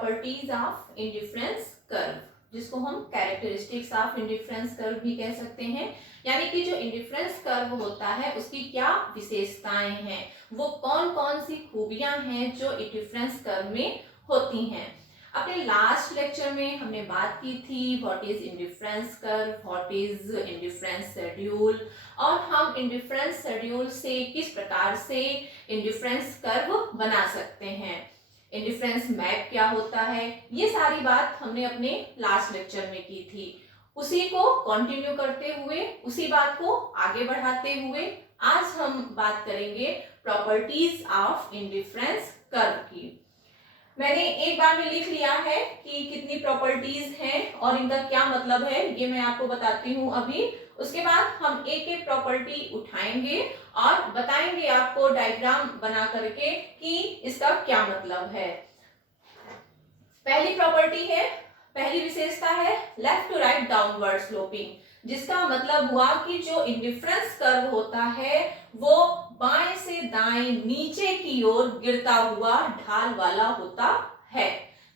Properties of indifference curve, जिसको हम characteristics of indifference curve भी कह सकते हैं। यानी कि जो इंडिफरेंस कर्व होता है उसकी क्या विशेषताएं हैं, वो कौन कौन सी खूबियां हैं जो इंडिफरेंस कर्व में होती हैं। अपने लास्ट लेक्चर में हमने बात की थी what is indifference curve, what is indifference schedule, और हम इंडिफरेंस शेड्यूल से किस प्रकार से इंडिफरेंस कर्व बना सकते हैं, इंडिफरेंस मैप क्या होता है, ये सारी बात हमने अपने लास्ट लेक्चर में की थी। उसी को कंटिन्यू करते हुए, उसी बात को आगे बढ़ाते हुए आज हम बात करेंगे प्रॉपर्टीज ऑफ इंडिफरेंस कर्व की। मैंने एक बार में लिख लिया है कि कितनी प्रॉपर्टीज हैं और इनका क्या मतलब है, ये मैं आपको बताती हूँ अभी। उसके बाद हम एक एक प्रॉपर्टी उठाएंगे और बताएंगे आपको डायग्राम बना करके कि इसका क्या मतलब है। पहली प्रॉपर्टी है, पहली विशेषता है left to right downward sloping, जिसका मतलब हुआ कि जो इंडिफरेंस कर्व होता है वो बाएं से दाएं नीचे की ओर गिरता हुआ ढाल वाला होता है।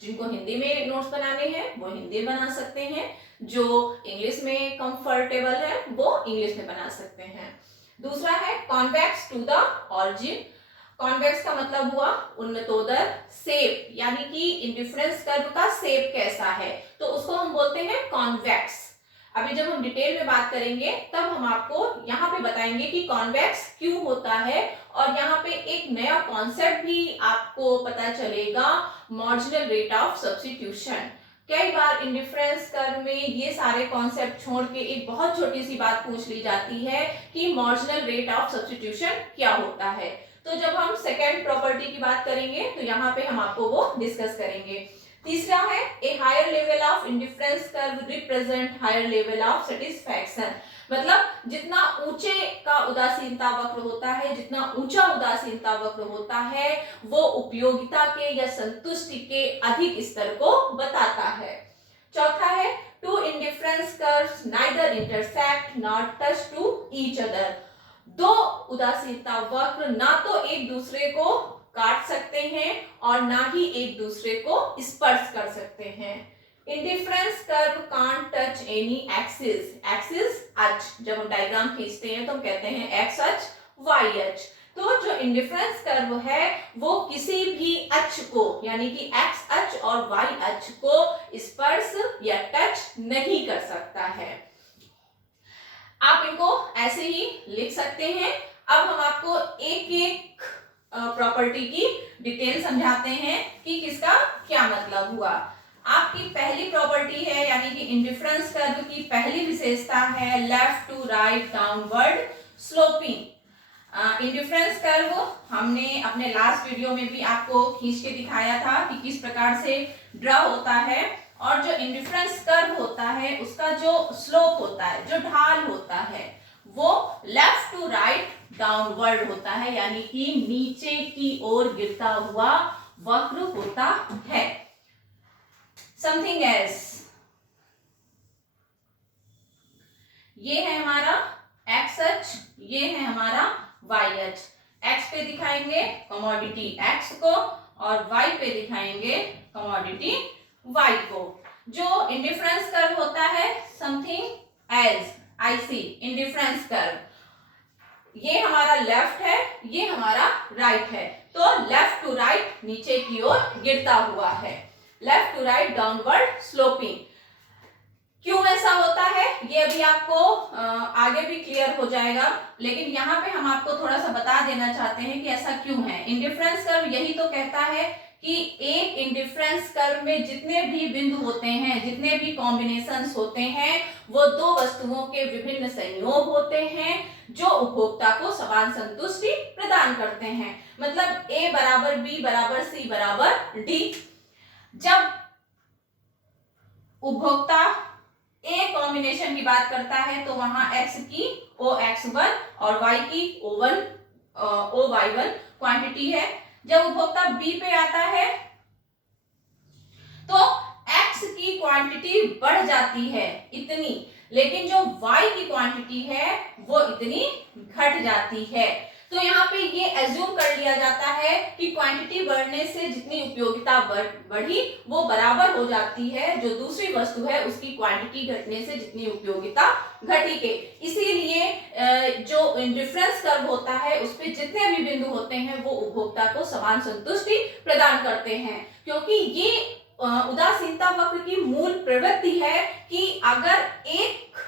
जिनको हिंदी में नोट्स बनाने हैं वो हिंदी में बना सकते हैं, जो इंग्लिश में कंफर्टेबल है वो इंग्लिश में बना सकते हैं। दूसरा है convex to the origin. Convex का मतलब हुआ उन्नतोदर, शेप यानी कि इंडिफरेंस कर्व का शेप कैसा है तो उसको हम बोलते हैं कॉन्वेक्स। अभी जब हम डिटेल में बात करेंगे तब हम आपको यहाँ पे बताएंगे कि कॉन्वेक्स क्यों होता है, और यहाँ पे एक नया कॉन्सेप्ट भी आपको पता चलेगा, मार्जिनल रेट ऑफ सब्स्टिट्यूशन। कई बार इंडिफरेंस कर्व में ये सारे कॉन्सेप्ट छोड़ के एक बहुत छोटी सी बात पूछ ली जाती है कि मार्जिनल रेट ऑफ सब्स्टिट्यूशन क्या होता है। तो जब हम सेकेंड प्रॉपर्टी की बात करेंगे तो यहाँ पे हम आपको वो डिस्कस करेंगे। तीसरा है a higher level of indifference curve represent higher level of satisfaction, मतलब जितना ऊंचे का उदासीनता वक्र होता है, जितना ऊंचा उदासीनता वक्र होता है वो उपयोगिता के या संतुष्टि के अधिक स्तर को बताता है। चौथा है two indifference curves neither intersect not touch to each other. दो उदासीनता वक्र ना तो एक दूसरे को काट सकते हैं और ना ही एक दूसरे को स्पर्श कर सकते हैं। Indifference curve can't touch any axis, axis अक्ष, जब हम डायग्राम खींचते हैं तो हम कहते हैं एक्स अक्ष, वाई अक्ष। तो जो इंडिफरेंस कर्व है वो किसी भी अक्ष को यानी कि एक्स अक्ष और वाई अक्ष को स्पर्श या टच नहीं कर सकता है। आप इनको ऐसे ही लिख सकते हैं। अब हम आपको एक एक प्रॉपर्टी की डिटेल समझाते हैं कि किसका क्या मतलब हुआ। आपकी पहली प्रॉपर्टी है यानी कि इंडिफरेंस कर्व की पहली विशेषता है left to right downward sloping. Indifference curve हमने अपने लास्ट वीडियो में भी आपको खींच के दिखाया था कि किस प्रकार से ड्रा होता है, और जो इंडिफरेंस कर्व होता है उसका जो स्लोप होता है, जो ढाल होता है वो लेफ्ट टू राइट डाउनवर्ड होता है, यानी कि नीचे की ओर गिरता हुआ वक्र होता है। समथिंग एल्स, ये है हमारा एक्स अक्ष, ये है हमारा वाई अक्ष। एक्स पे दिखाएंगे कमोडिटी एक्स को और वाई पे दिखाएंगे कमोडिटी वाई को। जो इंडिफरेंस कर्व होता है something else, IC indifference curve, ये हमारा लेफ्ट है, ये हमारा राइट है, तो लेफ्ट टू राइट नीचे की ओर गिरता हुआ है, left to right downward sloping. क्यों ऐसा होता है ये अभी आपको आगे भी क्लियर हो जाएगा, लेकिन यहाँ पे हम आपको थोड़ा सा बता देना चाहते हैं कि ऐसा क्यों है। इंडिफरेंस कर्व यही तो कहता है कि एक इंडिफरेंस कर्व में जितने भी बिंदु होते हैं, जितने भी कॉम्बिनेशंस होते हैं, वो दो वस्तुओं के विभिन्न संयोग होते हैं जो उपभोक्ता को समान संतुष्टि प्रदान करते हैं। मतलब A बराबर B बराबर C बराबर D। जब उपभोक्ता A कॉम्बिनेशन की बात करता है तो वहां X की OX1 और Y की OY1 क्वांटिटी है। जब उपभोक्ता B पे आता है तो X की क्वांटिटी बढ़ जाती है इतनी, लेकिन जो Y की क्वांटिटी है वो इतनी घट जाती है। तो यहाँ पे ये एज्यूम कर लिया जाता है कि क्वांटिटी बढ़ने से जितनी उपयोगिता बढ़ी वो बराबर हो जाती है जो दूसरी वस्तु है उसकी क्वांटिटी घटने से जितनी उपयोगिता घटी के। इसीलिए जो इंडिफरेंस कर्व होता है उस पे जितने भी बिंदु होते हैं वो उपभोक्ता को समान संतुष्टि प्रदान करते हैं, क्योंकि ये उदासीनता वक्र की मूल प्रवृत्ति है कि अगर एक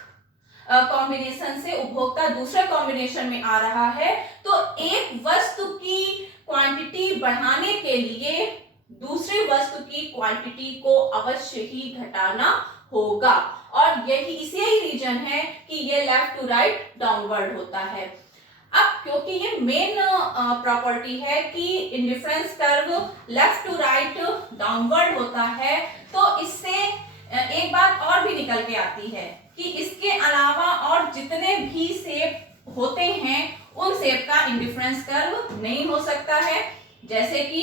कॉम्बिनेशन से उपभोक्ता दूसरे कॉम्बिनेशन में आ रहा है तो एक वस्तु की क्वांटिटी बढ़ाने के लिए दूसरी वस्तु की क्वांटिटी को अवश्य ही घटाना होगा। और इसी रीजन है कि ये लेफ्ट टू राइट डाउनवर्ड होता है। अब क्योंकि ये मेन प्रॉपर्टी है कि indifference curve left to right downward होता है, तो इससे एक बात और भी निकल के आती है कि इसके अलावा और जितने भी शेप होते हैं उन शेप का इंडिफरेंस कर्व नहीं हो सकता है। जैसे कि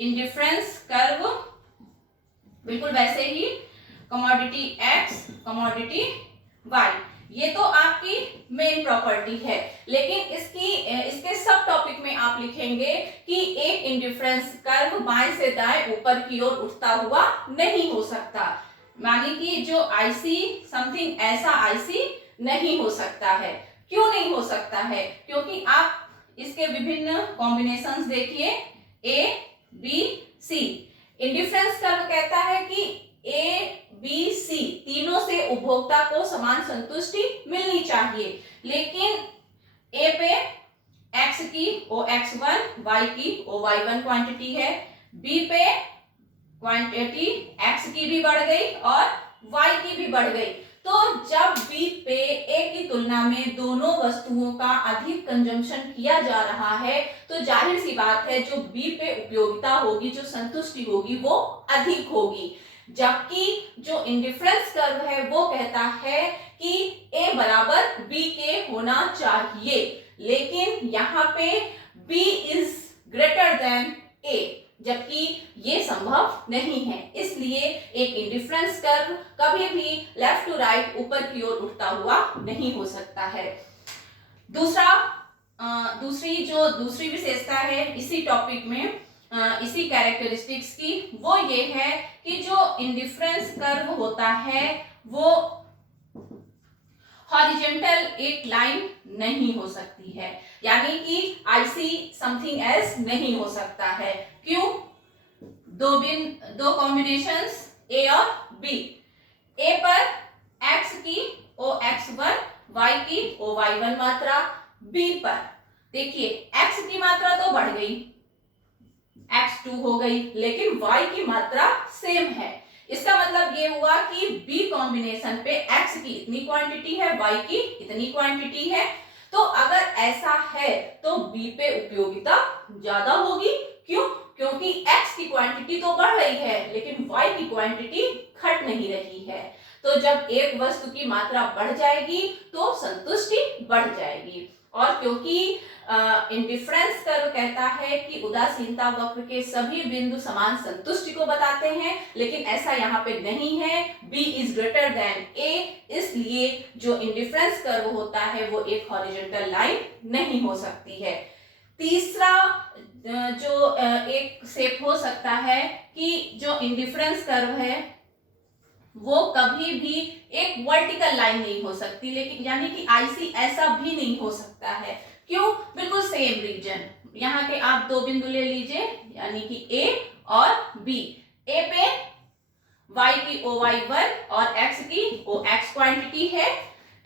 इंडिफरेंस कर्व बिल्कुल वैसे ही कमोडिटी एक्स, कमोडिटी वाई, ये तो आपकी मेन प्रॉपर्टी है। लेकिन इसके सब टॉपिक में आप लिखेंगे कि एक इंडिफरेंस कर्व बाएं से दाएं ऊपर की ओर उठता हुआ नहीं हो सकता, मानी कि जो आईसी समथिंग ऐसा आईसी नहीं हो सकता है। क्यों नहीं हो सकता है? क्योंकि आप इसके विभिन्न कॉम्बिनेशंस देखिए, a b c. Indifference curve कहता है कि ए बी सी तीनों से उपभोक्ता को समान संतुष्टि मिलनी चाहिए, लेकिन ए पे एक्स की OX1, वाई की OY1 क्वांटिटी है, बी पे क्वांटिटी एक्स की भी बढ़ गई और वाई की भी बढ़ गई। तो जब बी पे ए की तुलना में दोनों वस्तुओं का अधिक कंजम्पशन किया जा रहा है तो जाहिर सी बात है जो बी पे उपयोगिता होगी, जो संतुष्टि होगी वो अधिक होगी। जबकि जो इंडिफरेंस कर्व है वो कहता है कि ए बराबर बी के होना चाहिए, लेकिन यहाँ पे बी इज ग्रेटर देन ए, जबकि ये संभव नहीं है। इसलिए एक इंडिफरेंस कर्व कभी भी लेफ्ट टू राइट ऊपर की ओर उठता हुआ नहीं हो सकता है। दूसरी विशेषता है इसी टॉपिक में, इसी कैरेक्टरिस्टिक्स की, वो ये है कि जो इंडिफरेंस कर्व होता है वो हॉरिजॉन्टल एक लाइन नहीं हो सकती है, यानी कि आईसी समथिंग एल्स नहीं हो सकता है। क्यों? दो कॉम्बिनेशंस ए और बी, ए पर एक्स की OX1, वाई की OY1 मात्रा, बी पर देखिए एक्स की मात्रा तो बढ़ गई, X2 हो गई, लेकिन Y की मात्रा सेम है। इसका मतलब ये हुआ कि B कॉम्बिनेशन पे X की इतनी क्वांटिटी है, Y की इतनी क्वांटिटी है। तो अगर ऐसा है तो B पे उपयोगिता ज्यादा होगी। क्यों? क्योंकि X की क्वांटिटी तो बढ़ रही है लेकिन Y की क्वांटिटी घट नहीं रही है। तो जब एक वस्तु की मात्रा बढ़ जाएगी तो संतुष्टि बढ़ जाएगी। और क्योंकि इंडिफरेंस कर्व कहता है कि उदासीनता वक्र के सभी बिंदु समान संतुष्टि को बताते हैं, लेकिन ऐसा यहाँ पे नहीं है, B is greater than A, इसलिए जो इंडिफरेंस कर्व होता है वो एक हॉरिजॉन्टल लाइन नहीं हो सकती है। तीसरा जो एक शेप हो सकता है कि जो इंडिफरेंस कर्व है वो कभी भी एक वर्टिकल लाइन नहीं हो सकती, लेकिन यानी कि आईसी ऐसा भी नहीं हो सकता है। क्यों? बिल्कुल सेम रीजन, यहाँ के आप दो बिंदु ले लीजिए, यानी कि ए और बी। ए पे y की OY1 और x की OX क्वांटिटी है,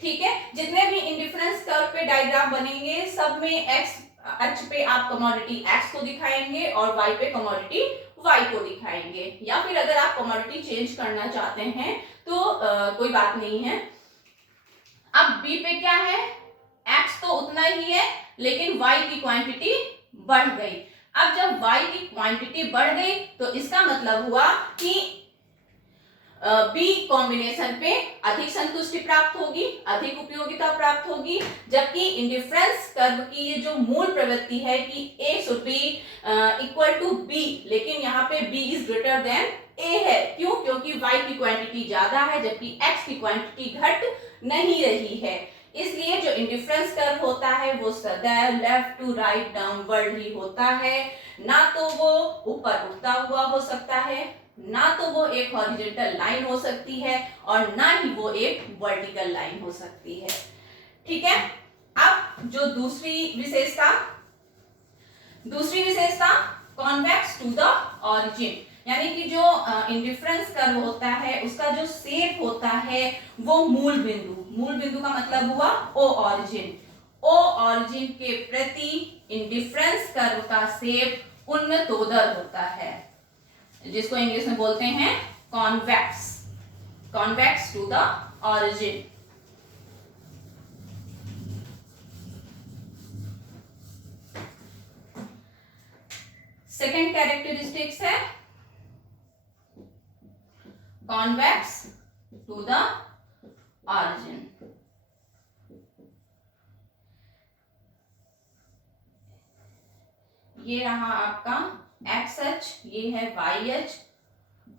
ठीक है। जितने भी इंडिफरेंस कर्व पे डायग्राम बनेंगे सब में x अक्ष पे आप कमोडिटी x को दिखाएंगे और y पे कमोडिटी y को दिखाएंगे, या फिर अगर आप कमोडिटी चेंज करना चाहते हैं तो कोई बात नहीं है। अब b पे क्या है, x तो उतना ही है लेकिन y की क्वांटिटी बढ़ गई। अब जब y की क्वांटिटी बढ़ गई तो इसका मतलब हुआ कि बी कॉम्बिनेशन पे अधिक संतुष्टि प्राप्त होगी, अधिक उपयोगिता प्राप्त होगी, जबकि इंडिफरेंस कर्व की ये जो मूल प्रवृत्ति है कि A should be equal to B, लेकिन यहाँ पे B is greater than A है। क्यों? क्योंकि Y की क्वांटिटी ज्यादा है जबकि X की क्वांटिटी घट नहीं रही है। इसलिए जो इंडिफरेंस कर्व होता है वो सदैव लेफ्ट टू राइट डाउनवर्ड ही होता है, ना तो वो ऊपर उठता हुआ हो सकता है, ना तो वो एक हॉरिजॉन्टल लाइन हो सकती है, और ना ही वो एक वर्टिकल लाइन हो सकती है। ठीक है, अब जो दूसरी विशेषता कॉन्वेक्स टू द ऑरिजिन, यानी कि जो इंडिफरेंस कर्व होता है उसका जो शेप होता है वो मूल बिंदु का मतलब हुआ ओ ऑरिजिन के प्रति इंडिफरेंस कर्व का शेप उन्नतोदर होता है, जिसको इंग्लिश में बोलते हैं convex to the origin. Second characteristics है कॉन्वेक्स टू द ऑरिजिन। ये रहा आपका एक्स एच, ये है y h,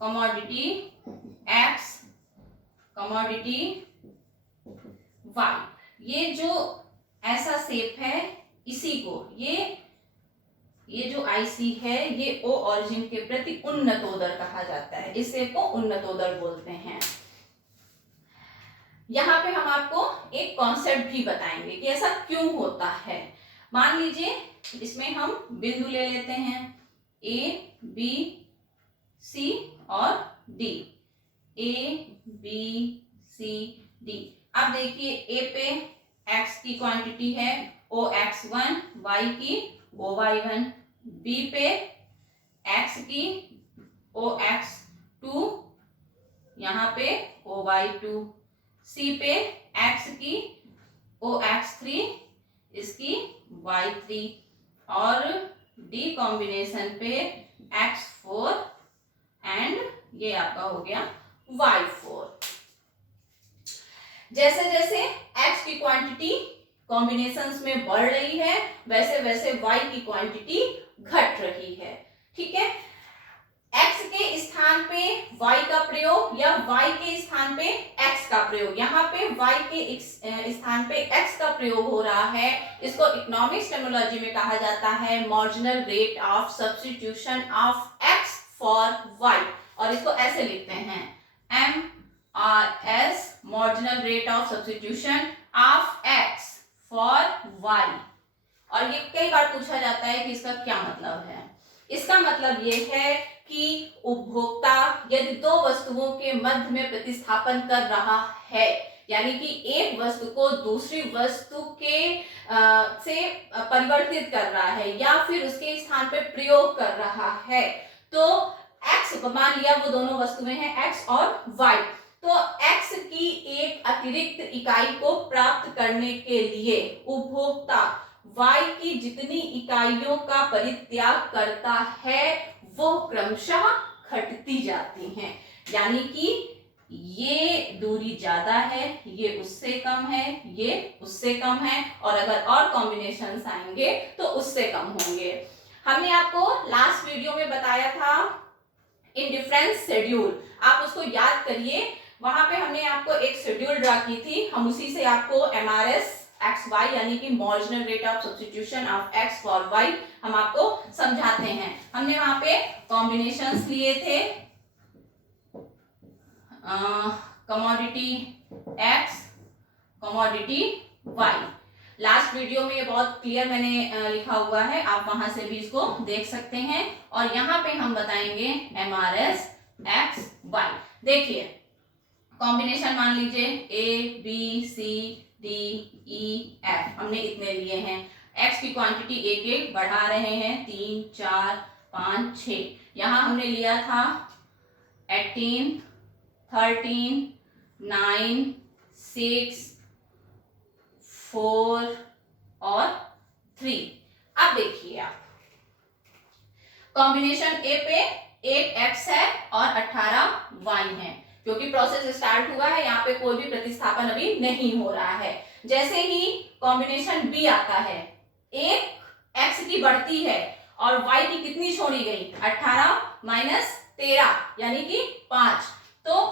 commodity x, commodity y. ये जो ऐसा शेप है इसी को ये जो आईसी है ये ओ ऑरिजिन के प्रति उन्नतोदर कहा जाता है, इस शेप को उन्नतोदर बोलते हैं। यहाँ पे हम आपको एक कॉन्सेप्ट भी बताएंगे कि ऐसा क्यों होता है। मान लीजिए इसमें हम बिंदु ले लेते हैं ए बी सी और d, a b c d. अब देखिए ए पे एक्स की क्वांटिटी है ओ एक्स वन, वाई की ओ वाई वन, बी पे एक्स की ओ एक्स टू, यहाँ पे ओ वाई टू, सी पे एक्स की ओ एक्स थ्री, इसकी वाई थ्री, और डी कॉम्बिनेशन पे एक्स फोर एंड ये आपका हो गया वाई फोर। जैसे जैसे एक्स की क्वांटिटी कॉम्बिनेशंस में बढ़ रही है वैसे वैसे वाई की क्वांटिटी घट रही है। ठीक है, एक्स के स्थान पे वाई का प्रयोग या वाई के स्थान पे एक्स का प्रयोग, यहाँ पे वाई के स्थान पे एक्स का प्रयोग हो रहा है। इसको इकोनॉमिक्स टर्मिनोलॉजी में कहा जाता है marginal rate of substitution of x for y, और इसको ऐसे लिखते हैं MRS, marginal rate of substitution of x for y. और ये कई बार पूछा जाता है कि इसका क्या मतलब है। इसका मतलब ये है कि उपभोक्ता यदि दो वस्तुओं के मध्य में प्रतिस्थापन कर रहा है, यानी कि एक वस्तु को दूसरी वस्तु के से परिवर्तित कर रहा है या फिर उसके स्थान पे प्रयोग कर रहा है, तो एक्स, मान लिया वो दोनों वस्तुएं हैं एक्स और वाई, तो एक्स की एक अतिरिक्त इकाई को प्राप्त करने के लिए उपभोक्ता वाई की जितनी इकाइयों का परित्याग करता है वो क्रमशः घटती जाती हैं। यानी कि ये दूरी ज्यादा है, ये उससे कम है, ये उससे कम है, और अगर और कॉम्बिनेशंस आएंगे तो उससे कम होंगे। हमने आपको लास्ट वीडियो में बताया था इंडिफरेंस शेड्यूल, आप उसको याद करिए। वहां पे हमने आपको एक शेड्यूल ड्रा की थी, हम उसी से आपको MRS एक्स वाई यानी कि marginal rate of substitution of x for y हम आपको समझाते हैं। हमने वहां पे कॉम्बिनेशंस लिए थे, commodity x, commodity y. Last video में ये बहुत क्लियर मैंने लिखा हुआ है, आप वहां से भी इसको देख सकते हैं। और यहाँ पे हम बताएंगे MRS एक्स वाई। देखिए कॉम्बिनेशन मान लीजिए A B C D E F, हमने इतने लिए हैं। एक्स की क्वांटिटी एक एक बढ़ा रहे हैं, 3 4 5 6। यहाँ हमने लिया था 18 13 9 6 4 और 3। अब देखिए आप कॉम्बिनेशन ए पे 8 एक्स है और 18 वाई है, क्योंकि प्रोसेस स्टार्ट हुआ है, यहाँ पे कोई भी प्रतिस्थापन अभी नहीं हो रहा है। जैसे ही कॉम्बिनेशन बी आता है, एक एक्स की बढ़ती है और वाई की कितनी छोड़ी गई, 18 माइनस 13 यानी कि 5, तो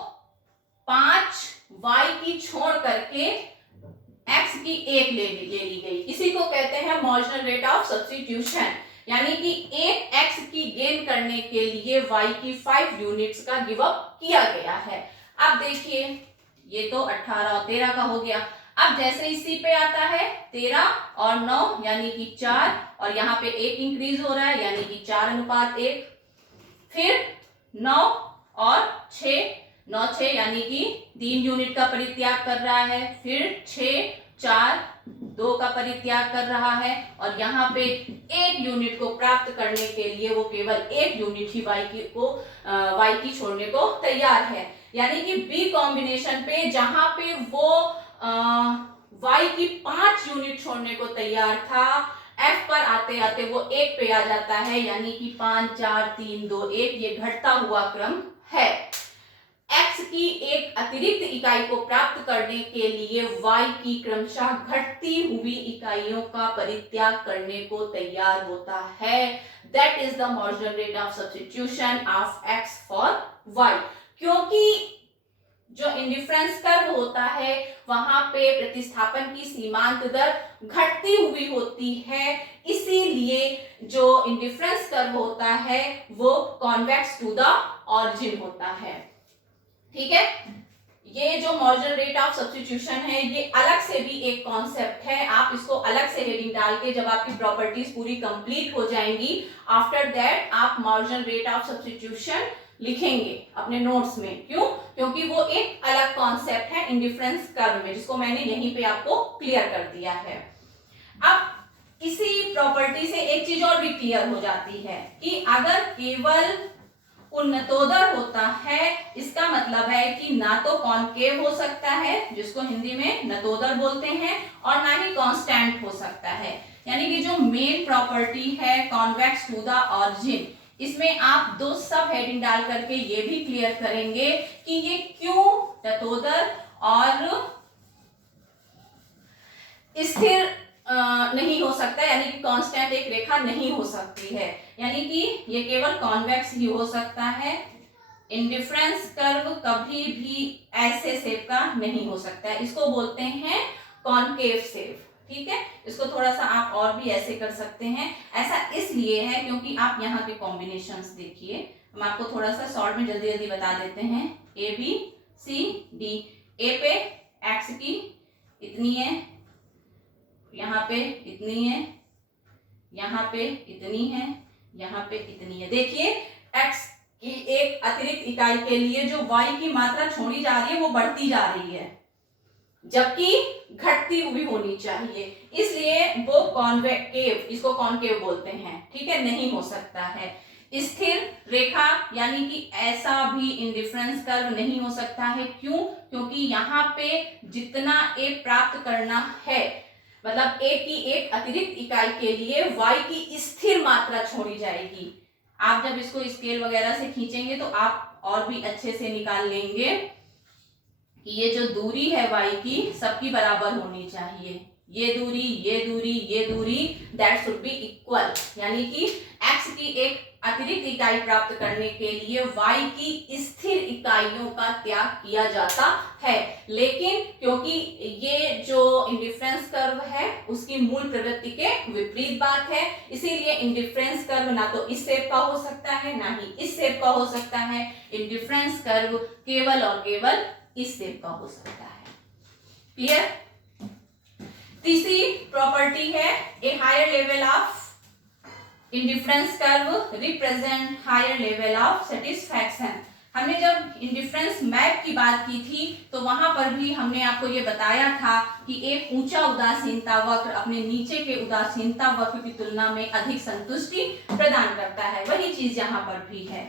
5 वाई की छोड़ करके x की एक ले ली गई, इसी को कहते हैं मार्जिनल रेट ऑफ सब्स्टिट्यूशन। यानी कि एक x की गेन करने के लिए y की 5 यूनिट्स का गिव अप किया गया है। अब देखिए ये तो 18 और 13 का हो गया। अब जैसे इसी पे आता है 13 और 9 यानी कि 4, और यहाँ पे 1 इंक्रीज हो रहा है यानी कि 4:1, फिर 9 और 6, 9 6 यानी कि 3 यूनिट का परित्याग कर रहा है, फिर 6 4 2 का परित्याग कर रहा है, और यहाँ पे 1 यूनिट को प्राप्त करने के लिए वो केवल 1 यूनिट ही y की छोड़ने को तैयार है। यानी कि बी कॉम्बिनेशन पे जहां पे वो y की 5 यूनिट छोड़ने को तैयार था, f पर आते आते वो 1 पे आ जाता है, यानी कि 5 4 3 2 1 ये घटता हुआ क्रम है। x की एक अतिरिक्त इकाई को प्राप्त करने के लिए y की क्रमशः घटती हुई इकाइयों का परित्याग करने को तैयार होता है। That is the marginal rate of substitution of x for y। क्योंकि जो इंडिफरेंस कर्व होता है वहां पे प्रतिस्थापन की सीमांत दर घटती हुई होती है, इसीलिए जो इंडिफरेंस कर्व होता है वो कॉन्वेक्स टू द ऑरिजिन होता है। ठीक है, ये जो मार्जिनल रेट ऑफ सब्स्टिट्यूशन है ये अलग से भी एक कॉन्सेप्ट है। आप इसको अलग से हेडिंग डाल के जब आपकी प्रॉपर्टीज पूरी कंप्लीट हो जाएंगी, आफ्टर दैट आप मार्जिनल रेट ऑफ सब्स्टिट्यूशन लिखेंगे अपने नोट्स में। क्यों? क्योंकि वो एक अलग कॉन्सेप्ट है इंडिफरेंस कर्व में, जिसको मैंने यहीं पे आपको क्लियर कर दिया है। अब इसी प्रॉपर्टी से एक चीज और भी क्लियर हो जाती है कि अगर केवल उन्नतोदर होता है, इसका मतलब है कि ना तो कॉनकेव हो सकता है, जिसको हिंदी में नतोदर बोलते हैं, और ना ही कांस्टेंट हो सकता है। यानी कि जो मेन प्रॉपर्टी है कॉन्वेक्स टू द ऑरिजिन, इसमें आप दो सब हेडिंग डाल करके ये भी क्लियर करेंगे कि ये क्यों नतोदर और स्थिर नहीं हो सकता, यानी कि कांस्टेंट एक रेखा नहीं हो सकती है, यानी कि ये केवल कॉन्वेक्स ही हो सकता है। इंडिफरेंस कर्व कभी भी ऐसे शेप का नहीं हो सकता है, इसको बोलते हैं कॉनकेव शेप। ठीक है, इसको थोड़ा सा आप और भी ऐसे कर सकते हैं। ऐसा इसलिए है क्योंकि आप यहाँ के कॉम्बिनेशंस देखिए, हम आपको थोड़ा सा शॉर्ट में जल्दी जल्दी बता देते हैं। ए बी सी डी, ए पे एक्स की इतनी है, यहाँ पे इतनी है, यहाँ पे इतनी है, यहाँ पे इतनी है। देखिए x की एक अतिरिक्त इकाई के लिए जो y की मात्रा छोड़ी जा रही है वो बढ़ती जा रही है, जबकि घटती हुई होनी चाहिए, इसलिए वो कॉन्वेकेव, इसको कॉनकेव बोलते हैं। ठीक है, नहीं हो सकता है। स्थिर रेखा यानी कि ऐसा भी इंडिफरेंस कर्व नहीं हो सकता है। क्यों? क्योंकि यहाँ पे जितना a प्राप्त करना है, मतलब a की एक अतिरिक्त इकाई के लिए y की स्थिर मात्रा छोड़ी जाएगी। आप जब इसको स्केल वगैरह से खींचेंगे तो आप और भी अच्छे से निकाल लेंगे कि ये जो दूरी है y की सबकी बराबर होनी चाहिए। ये दूरी, ये दूरी, ये दूरी, दैट शुड बी इक्वल। यानी कि x की एक अतिरिक्त इकाई प्राप्त करने के लिए y की स्थिर इकाइयों का त्याग किया जाता है। लेकिन क्योंकि ये जो इंडिफरेंस कर्व है उसकी मूल प्रवृत्ति के विपरीत बात है, इसीलिए इंडिफरेंस कर्व ना तो इस शेप का हो सकता है ना ही इस शेप का हो सकता है। इंडिफरेंस कर्व केवल और केवल इस शेप का हो सकता है। क्लियर? तीसरी प्रॉपर्टी है a higher level of indifference curve represent higher level of satisfaction. हमने जब इंडिफरेंस मैप की बात की थी तो वहां पर भी हमने आपको ये बताया था कि एक ऊंचा उदासीनता वक्र अपने नीचे के उदासीनता वक्र की तुलना में अधिक संतुष्टि प्रदान करता है। वही चीज यहाँ पर भी है।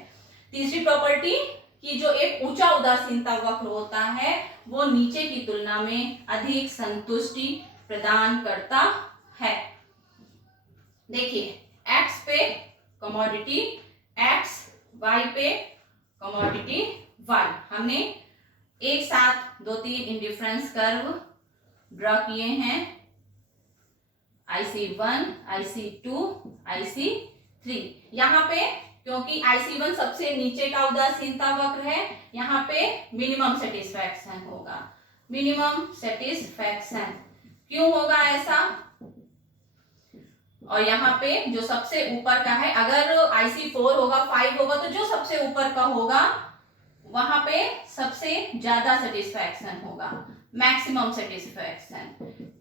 तीसरी प्रॉपर्टी कि जो एक ऊंचा उदासीनता वक्र होता है वो नीचे की तुलना में अधिक संतुष्टि प्रदान करता है। देखिए x पे कमोडिटी x, y पे कमोडिटी y, हमने एक साथ 2-3 इंडिफरेंस कर्व ड्रॉ किए हैं, IC1, IC2, IC3। यहाँ पे क्योंकि IC1 सबसे नीचे का उदासीनता वक्र है, यहाँ पे मिनिमम सेटिस्फैक्शन होगा। मिनिमम सेटिस्फैक्शन क्यों होगा ऐसा? और यहाँ पे जो सबसे ऊपर का है, अगर IC4 होगा 5 होगा तो जो सबसे ऊपर का होगा वहां पे सबसे ज्यादा सेटिस्फैक्शन होगा, मैक्सिमम सेटिस्फैक्शन।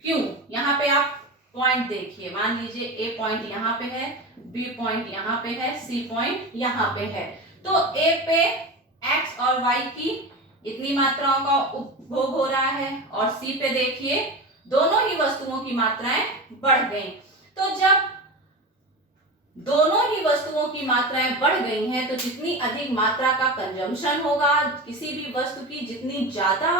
क्यों? यहाँ पे आप पॉइंट देखिए, मान लीजिए A पॉइंट यहाँ पे है, B पॉइंट यहाँ पे है, C पॉइंट यहाँ पे है, तो A पे X और Y की इतनी मात्राओं का उपभोग हो रहा है और C पे देखिए दोनों ही वस्तुओं की मात्राएं बढ़ गई। तो जब दोनों ही वस्तुओं की मात्राएं बढ़ गई हैं तो जितनी अधिक मात्रा का कंजम्पशन होगा, किसी भी वस्तु की जितनी ज्यादा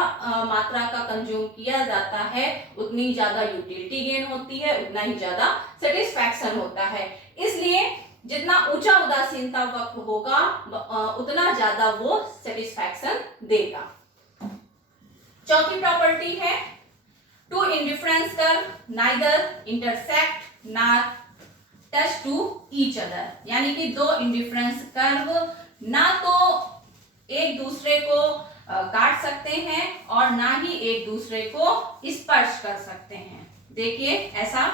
मात्रा का कंज्यूम किया जाता है उतनी ज्यादा यूटिलिटी गेन होती है, उतना ही ज्यादा सेटिस्फैक्शन होता है। इसलिए जितना ऊंचा उदासीनता वक्र होगा उतना ज्यादा वो सेटिस्फैक्शन देगा। चौथी प्रॉपर्टी है two indifference curve neither intersect nor touch to each other, यानी कि दो इंडिफरेंस कर्व ना तो एक दूसरे को काट सकते हैं और ना ही एक दूसरे को स्पर्श कर सकते हैं। देखिए ऐसा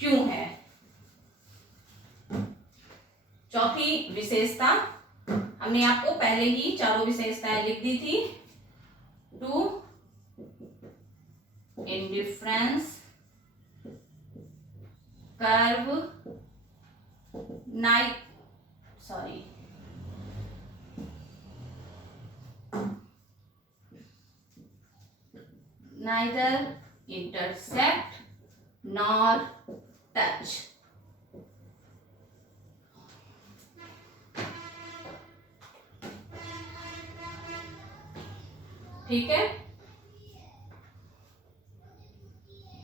क्यों है? चौथी विशेषता हमने आपको पहले ही चारों विशेषताएं लिख दी थी। Two indifference curve neither intersect nor touch। ठीक है,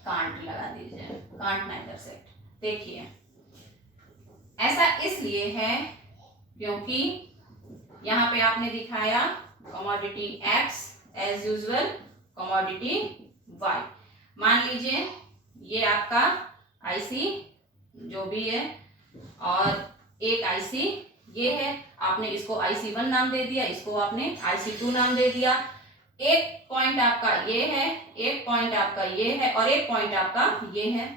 कांट लगा दीजिए, कांट नाइदर सेक्ट। देखिए ऐसा इसलिए है क्योंकि यहाँ पे आपने दिखाया commodity X as usual, commodity Y। मान लीजिए ये आपका IC जो भी है और एक IC ये है, आपने इसको IC1 नाम दे दिया, इसको आपने IC2 नाम दे दिया। एक पॉइंट आपका ये है, एक पॉइंट आपका ये है और एक पॉइंट आपका ये है।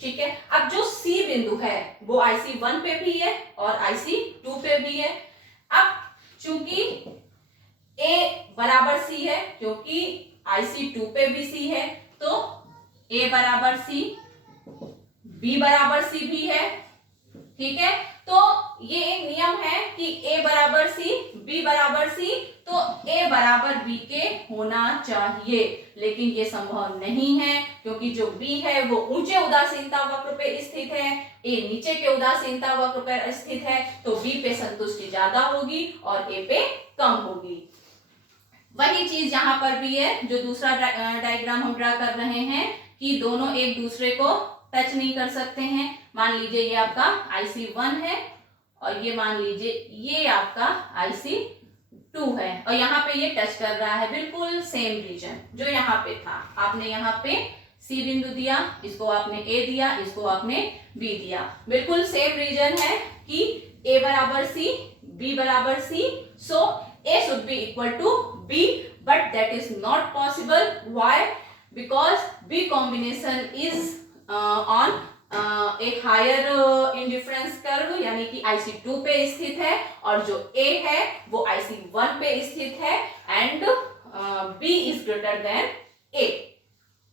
ठीक है, अब जो C बिंदु है वो IC1 पे भी है और IC2 पे भी है। अब चूंकि A बराबर C है, क्योंकि IC2 पे भी C है, तो A बराबर C, B बराबर C भी है। ठीक है, तो ये एक नियम है कि A बराबर C, B बराबर C, तो A बराबर B के होना चाहिए, लेकिन ये संभव नहीं है क्योंकि जो B है वो ऊंचे उदासीनता वक्र पे स्थित है, A नीचे के उदासीनता वक्र पर स्थित है, तो B पे संतुष्टि ज्यादा होगी और A पे कम होगी। वही चीज यहाँ पर भी है, जो दूसरा डायग्राम हम ड्रा कर रहे हैं कि दोनों एक दूसरे को टच नहीं कर सकते हैं। मान लीजिए ये आपका IC1 है और ये मान लीजिए ये आपका IC2 है और यहाँ पे ये टच कर रहा है बिल्कुल सेम रीजन जो यहाँ पे था। आपने यहाँ पे C बिंदु दिया, इसको आपने A दिया, इसको आपने B दिया, बिल्कुल सेम रीजन है कि A बराबर C, B बराबर C, so A should be equal to B, but that is not possible. Why? Because B combination is on एक हायर इंडिफरेंस कर्व यानी कि IC2 पे स्थित है और जो A है वो IC1 पे स्थित है and B is greater than A।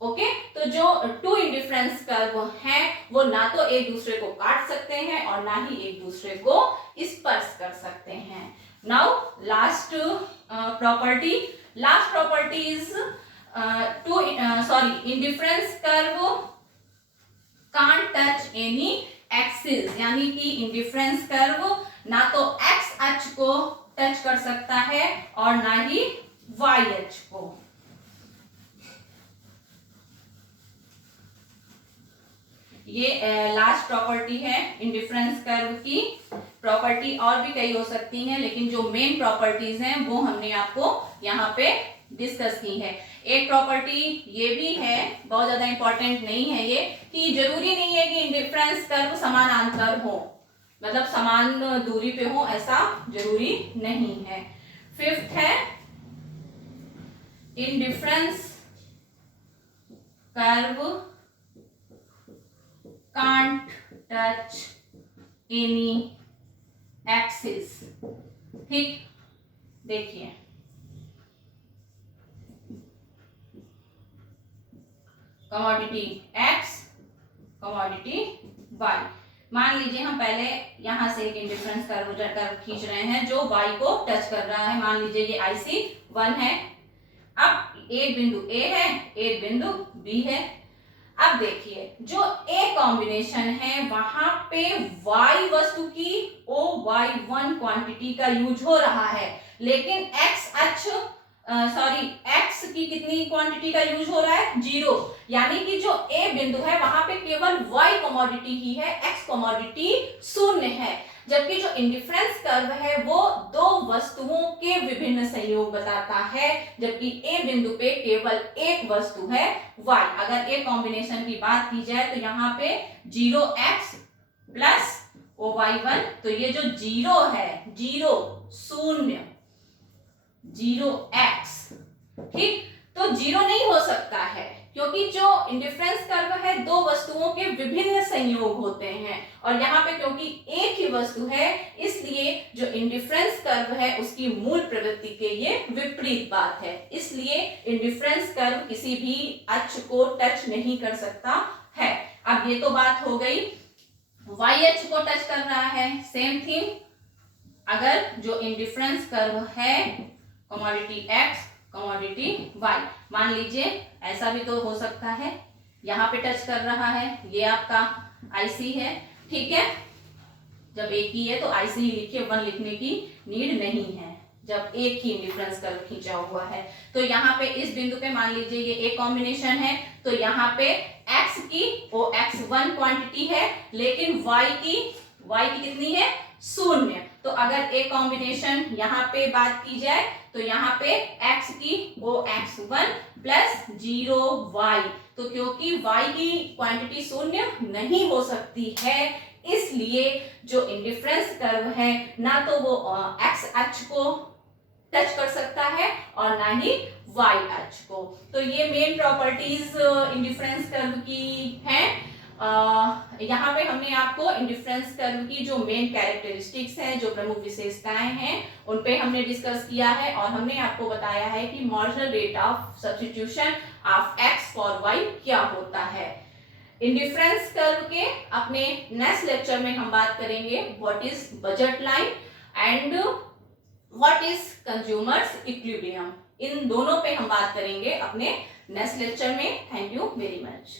Okay, तो जो टू इंडिफरेंस कर्व हैं वो ना तो एक दूसरे को काट सकते हैं और ना ही एक दूसरे को स्पर्श कर सकते हैं। Now last property is indifference curve can't touch any axis, यानी कि इंडिफरेंस कर्व ना तो x अक्ष को टच कर सकता है और ना ही y अक्ष को। ये लास्ट प्रॉपर्टी है इंडिफरेंस कर्व की। प्रॉपर्टी और भी कई हो सकती हैं, लेकिन जो मेन प्रॉपर्टीज हैं वो हमने आपको यहाँ पे डिस्कस की है। एक प्रॉपर्टी ये भी है, बहुत ज्यादा इंपॉर्टेंट नहीं है ये, कि जरूरी नहीं है कि इंडिफरेंस कर्व समानांतर हो, मतलब समान दूरी पे हो, ऐसा जरूरी नहीं है। फिफ्थ है indifference curve can't touch any axis. ठीक, देखिए कमोडिटी एक्स, कमोडिटी वाई। मान लीजिए हम पहले यहां से एक इंडिफरेंस कर्व खींच रहे हैं जो वाई को टच कर रहा है। मान लीजिए ये IC1 है। अब एक बिंदु A है, एक बिंदु B है। अब देखिए जो A कॉम्बिनेशन है वहां पे Y वस्तु की OY1 क्वांटिटी का यूज हो रहा है, लेकिन X की कितनी क्वांटिटी का यूज हो रहा है? 0। यानी कि जो A बिंदु है वहां पे केवल Y कमोडिटी ही है, X कमोडिटी 0 है। जबकि जो इंडिफरेंस कर्व है वो दो वस्तुओं के विभिन्न संयोग बताता है, जबकि A बिंदु पे केवल एक वस्तु है Y। अगर A कॉम्बिनेशन की बात की जाए तो यहाँ पे 0x प्लस OY1, तो ये जो 0 है, 0 0x, ठीक, तो 0 नहीं हो सकता है क्योंकि जो इंडिफरेंस कर्व है दो वस्तुओं के विभिन्न संयोग होते हैं, और यहाँ पे क्योंकि एक ही वस्तु है इसलिए जो इंडिफरेंस कर्व है उसकी मूल प्रवृत्ति के ये विपरीत बात है। इसलिए इंडिफरेंस कर्व किसी भी अक्ष को टच नहीं कर सकता है। अब ये तो बात हो गई y अक्ष को टच कर रहा है। सेम थिंग अगर जो इंडिफरेंस कर्व है कमोडिटी x, कमोडिटी y, मान लीजिए ऐसा भी तो हो सकता है, यहाँ पे टच कर रहा है, ये आपका IC है, ठीक है। जब एक ही है तो IC ही लिखिए, 1 लिखने की नीड नहीं है जब एक ही इंडिफरेंस कर्व खींचा हुआ है। तो यहाँ पे इस बिंदु पे मान लीजिए ये एक कॉम्बिनेशन है, तो यहाँ पे x की OX1 क्वांटिटी है, लेकिन y की कितनी है? 0। तो अगर एक कॉम्बिनेशन यहाँ पे बात की जाए तो यहाँ पे x की OX1 प्लस 0y, तो क्योंकि y की क्वांटिटी 0 नहीं हो सकती है, इसलिए जो इंडिफरेंस कर्व है ना तो वो x अक्ष को टच कर सकता है और ना ही y अक्ष को। तो ये मेन प्रॉपर्टीज इंडिफरेंस कर्व की हैं। यहाँ पे हमने आपको इंडिफरेंस कर्व की जो मेन कैरेक्टरिस्टिक्स हैं, जो प्रमुख विशेषताएं हैं, उन पे हमने डिस्कस किया है, और हमने आपको बताया है कि marginal rate of substitution of x for y क्या होता है। इंडिफरेंस कर्व के अपने नेक्स्ट लेक्चर में हम बात करेंगे what is budget line and what is consumers equilibrium. इन दोनों पे हम बात करेंगे अपने नेक्स्ट लेक्चर में। Thank you very much.